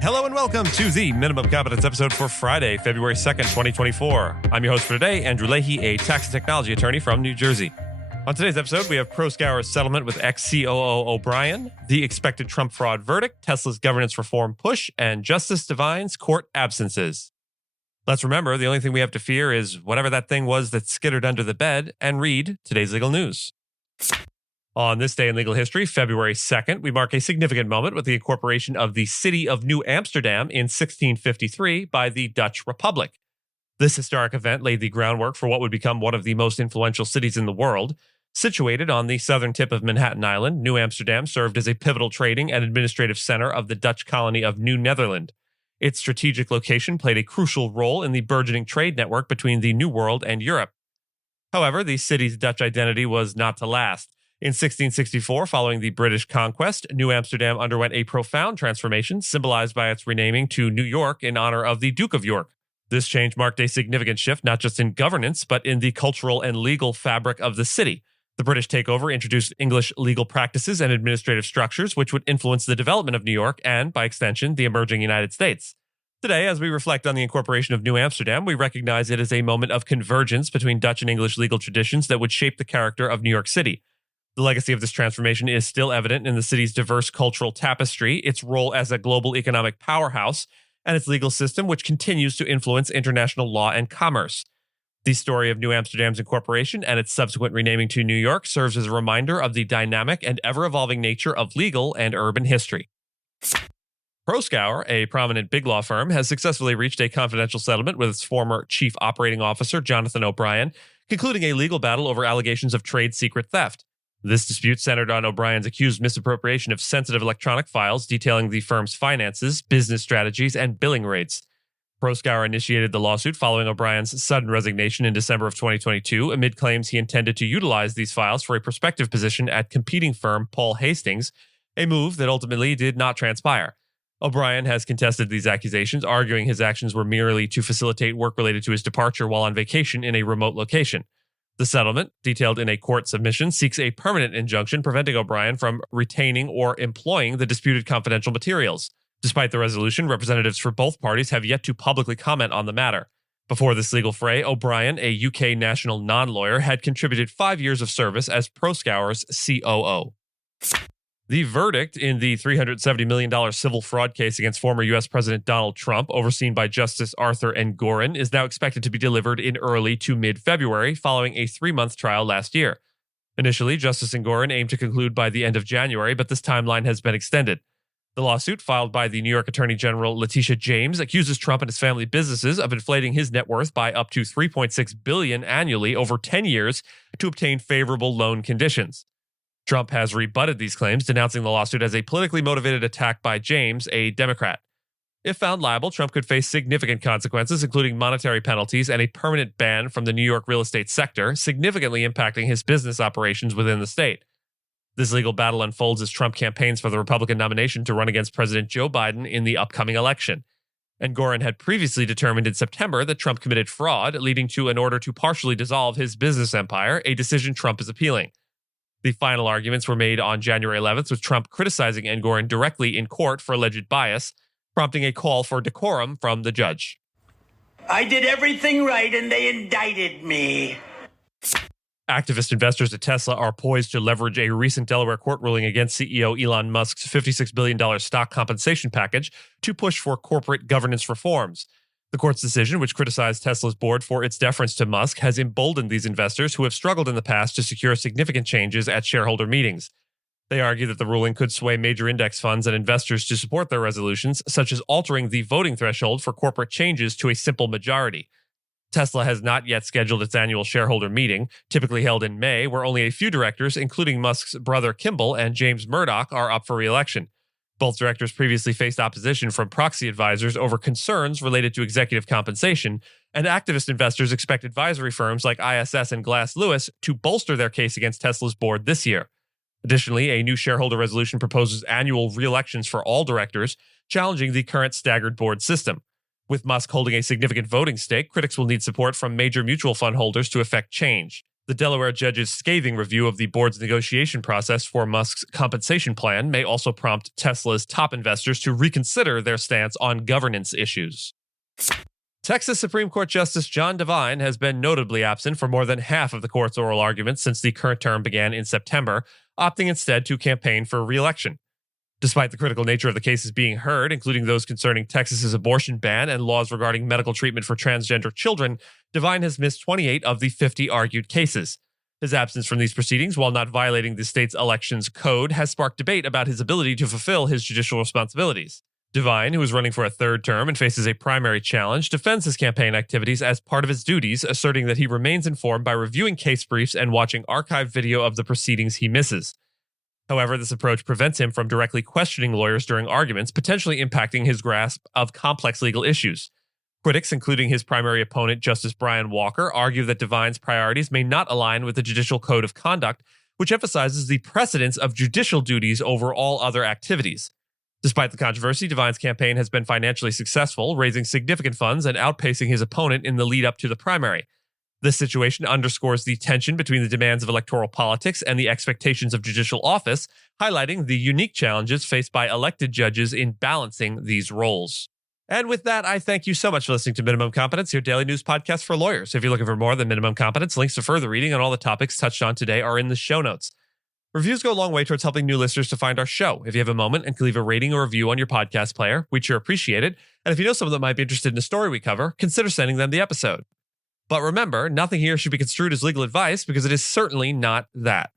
Hello and welcome to the Minimum Competence episode for Friday, February 2nd, 2024. I'm your host for today, Andrew Leahy, a tax and technology attorney from New Jersey. On today's episode, we have Proskauer's settlement with ex-COO O'Brien, the expected Trump fraud verdict, Tesla's governance reform push, and Justice Devine's court absences. Let's remember, the only thing we have to fear is whatever that thing was that skittered under the bed, and read today's legal news. On this day in legal history, February 2nd, we mark a significant moment with the incorporation of the City of New Amsterdam in 1653 by the Dutch Republic. This historic event laid the groundwork for what would become one of the most influential cities in the world. Situated on the southern tip of Manhattan Island, New Amsterdam served as a pivotal trading and administrative center of the Dutch colony of New Netherland. Its strategic location played a crucial role in the burgeoning trade network between the New World and Europe. However, the city's Dutch identity was not to last. In 1664, following the British conquest, New Amsterdam underwent a profound transformation, symbolized by its renaming to New York in honor of the Duke of York. This change marked a significant shift not just in governance, but in the cultural and legal fabric of the city. The British takeover introduced English legal practices and administrative structures, which would influence the development of New York and, by extension, the emerging United States. Today, as we reflect on the incorporation of New Amsterdam, we recognize it as a moment of convergence between Dutch and English legal traditions that would shape the character of New York City. The legacy of this transformation is still evident in the city's diverse cultural tapestry, its role as a global economic powerhouse, and its legal system, which continues to influence international law and commerce. The story of New Amsterdam's incorporation and its subsequent renaming to New York serves as a reminder of the dynamic and ever-evolving nature of legal and urban history. Proskauer, a prominent big law firm, has successfully reached a confidential settlement with its former chief operating officer, Jonathan O'Brien, concluding a legal battle over allegations of trade secret theft. This dispute centered on O'Brien's accused misappropriation of sensitive electronic files detailing the firm's finances, business strategies, and billing rates. Proskauer initiated the lawsuit following O'Brien's sudden resignation in December of 2022 amid claims he intended to utilize these files for a prospective position at competing firm Paul Hastings, a move that ultimately did not transpire. O'Brien has contested these accusations, arguing his actions were merely to facilitate work related to his departure while on vacation in a remote location. The settlement, detailed in a court submission, seeks a permanent injunction preventing O'Brien from retaining or employing the disputed confidential materials. Despite the resolution, representatives for both parties have yet to publicly comment on the matter. Before this legal fray, O'Brien, a UK national non-lawyer, had contributed 5 years of service as Proskauer's COO. The verdict in the $370 million civil fraud case against former U.S. President Donald Trump, overseen by Justice Arthur Engoron, is now expected to be delivered in early to mid-February, following a 3-month trial last year. Initially, Justice Engoron aimed to conclude by the end of January, but this timeline has been extended. The lawsuit, filed by the New York Attorney General Letitia James, accuses Trump and his family businesses of inflating his net worth by up to $3.6 billion annually over 10 years to obtain favorable loan conditions. Trump has rebutted these claims, denouncing the lawsuit as a politically motivated attack by James, a Democrat. If found liable, Trump could face significant consequences, including monetary penalties and a permanent ban from the New York real estate sector, significantly impacting his business operations within the state. This legal battle unfolds as Trump campaigns for the Republican nomination to run against President Joe Biden in the upcoming election. Engoron had previously determined in September that Trump committed fraud, leading to an order to partially dissolve his business empire, a decision Trump is appealing. The final arguments were made on January 11th, with Trump criticizing Engoron directly in court for alleged bias, prompting a call for decorum from the judge. I did everything right and they indicted me. Activist investors at Tesla are poised to leverage a recent Delaware court ruling against CEO Elon Musk's $56 billion stock compensation package to push for corporate governance reforms. The court's decision, which criticized Tesla's board for its deference to Musk, has emboldened these investors who have struggled in the past to secure significant changes at shareholder meetings. They argue that the ruling could sway major index funds and investors to support their resolutions, such as altering the voting threshold for corporate changes to a simple majority. Tesla has not yet scheduled its annual shareholder meeting, typically held in May, where only a few directors, including Musk's brother Kimball and James Murdoch, are up for re-election. Both directors previously faced opposition from proxy advisors over concerns related to executive compensation, and activist investors expect advisory firms like ISS and Glass Lewis to bolster their case against Tesla's board this year. Additionally, a new shareholder resolution proposes annual re-elections for all directors, challenging the current staggered board system. With Musk holding a significant voting stake, critics will need support from major mutual fund holders to effect change. The Delaware judge's scathing review of the board's negotiation process for Musk's compensation plan may also prompt Tesla's top investors to reconsider their stance on governance issues. Texas Supreme Court Justice John Devine has been notably absent for more than half of the court's oral arguments since the current term began in September, opting instead to campaign for re-election. Despite the critical nature of the cases being heard, including those concerning Texas's abortion ban and laws regarding medical treatment for transgender children, Devine has missed 28 of the 50 argued cases. His absence from these proceedings, while not violating the state's elections code, has sparked debate about his ability to fulfill his judicial responsibilities. Devine, who is running for a third term and faces a primary challenge, defends his campaign activities as part of his duties, asserting that he remains informed by reviewing case briefs and watching archived video of the proceedings he misses. However, this approach prevents him from directly questioning lawyers during arguments, potentially impacting his grasp of complex legal issues. Critics, including his primary opponent, Justice Brian Walker, argue that Devine's priorities may not align with the Judicial Code of Conduct, which emphasizes the precedence of judicial duties over all other activities. Despite the controversy, Devine's campaign has been financially successful, raising significant funds and outpacing his opponent in the lead up to the primary. This situation underscores the tension between the demands of electoral politics and the expectations of judicial office, highlighting the unique challenges faced by elected judges in balancing these roles. And with that, I thank you so much for listening to Minimum Competence, your daily news podcast for lawyers. If you're looking for more than Minimum Competence, links to further reading on all the topics touched on today are in the show notes. Reviews go a long way towards helping new listeners to find our show. If you have a moment and can leave a rating or review on your podcast player, we'd sure appreciate it. And if you know someone that might be interested in a story we cover, consider sending them the episode. But remember, nothing here should be construed as legal advice because it is certainly not that.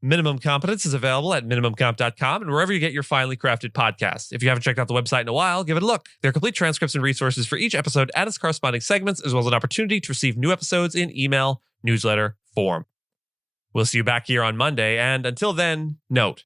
Minimum Competence is available at minimumcomp.com and wherever you get your finely crafted podcasts. If you haven't checked out the website in a while, give it a look. There are complete transcripts and resources for each episode and its corresponding segments, as well as an opportunity to receive new episodes in email, newsletter form. We'll see you back here on Monday, and until then, note,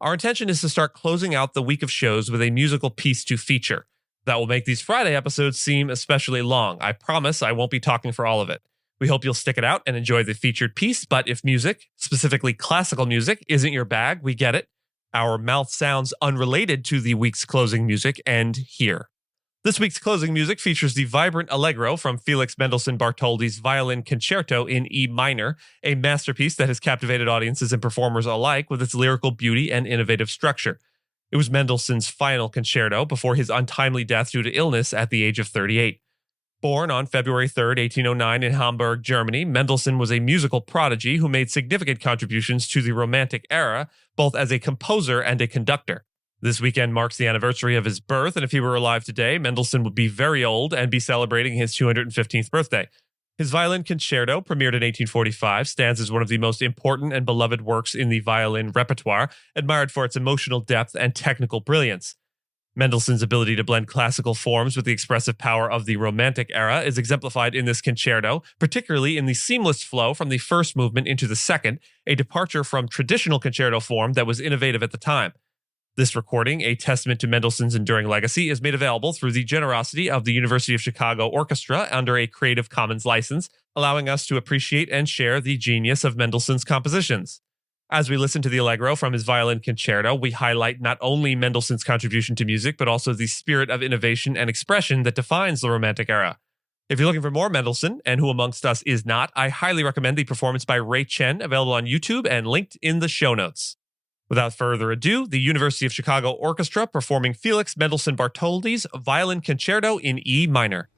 our intention is to start closing out the week of shows with a musical piece to feature. That will make these Friday episodes seem especially long. I promise I won't be talking for all of it. We hope you'll stick it out and enjoy the featured piece, but if music, specifically classical music, isn't your bag, we get it. Our mouth sounds unrelated to the week's closing music end here. This week's closing music features the vibrant Allegro from Felix Mendelssohn Bartholdy's Violin Concerto in E minor, a masterpiece that has captivated audiences and performers alike with its lyrical beauty and innovative structure. It was Mendelssohn's final concerto before his untimely death due to illness at the age of 38. Born on February 3, 1809 in Hamburg, Germany, Mendelssohn was a musical prodigy who made significant contributions to the Romantic era, both as a composer and a conductor. This weekend marks the anniversary of his birth, and if he were alive today, Mendelssohn would be very old and be celebrating his 215th birthday. His Violin Concerto, premiered in 1845, stands as one of the most important and beloved works in the violin repertoire, admired for its emotional depth and technical brilliance. Mendelssohn's ability to blend classical forms with the expressive power of the Romantic era is exemplified in this concerto, particularly in the seamless flow from the first movement into the second, a departure from traditional concerto form that was innovative at the time. This recording, a testament to Mendelssohn's enduring legacy, is made available through the generosity of the University of Chicago Orchestra under a Creative Commons license, allowing us to appreciate and share the genius of Mendelssohn's compositions. As we listen to the Allegro from his Violin Concerto, we highlight not only Mendelssohn's contribution to music, but also the spirit of innovation and expression that defines the Romantic era. If you're looking for more Mendelssohn, and who amongst us is not, I highly recommend the performance by Ray Chen, available on YouTube and linked in the show notes. Without further ado, the University of Chicago Orchestra performing Felix Mendelssohn Bartholdy's Violin Concerto in E minor.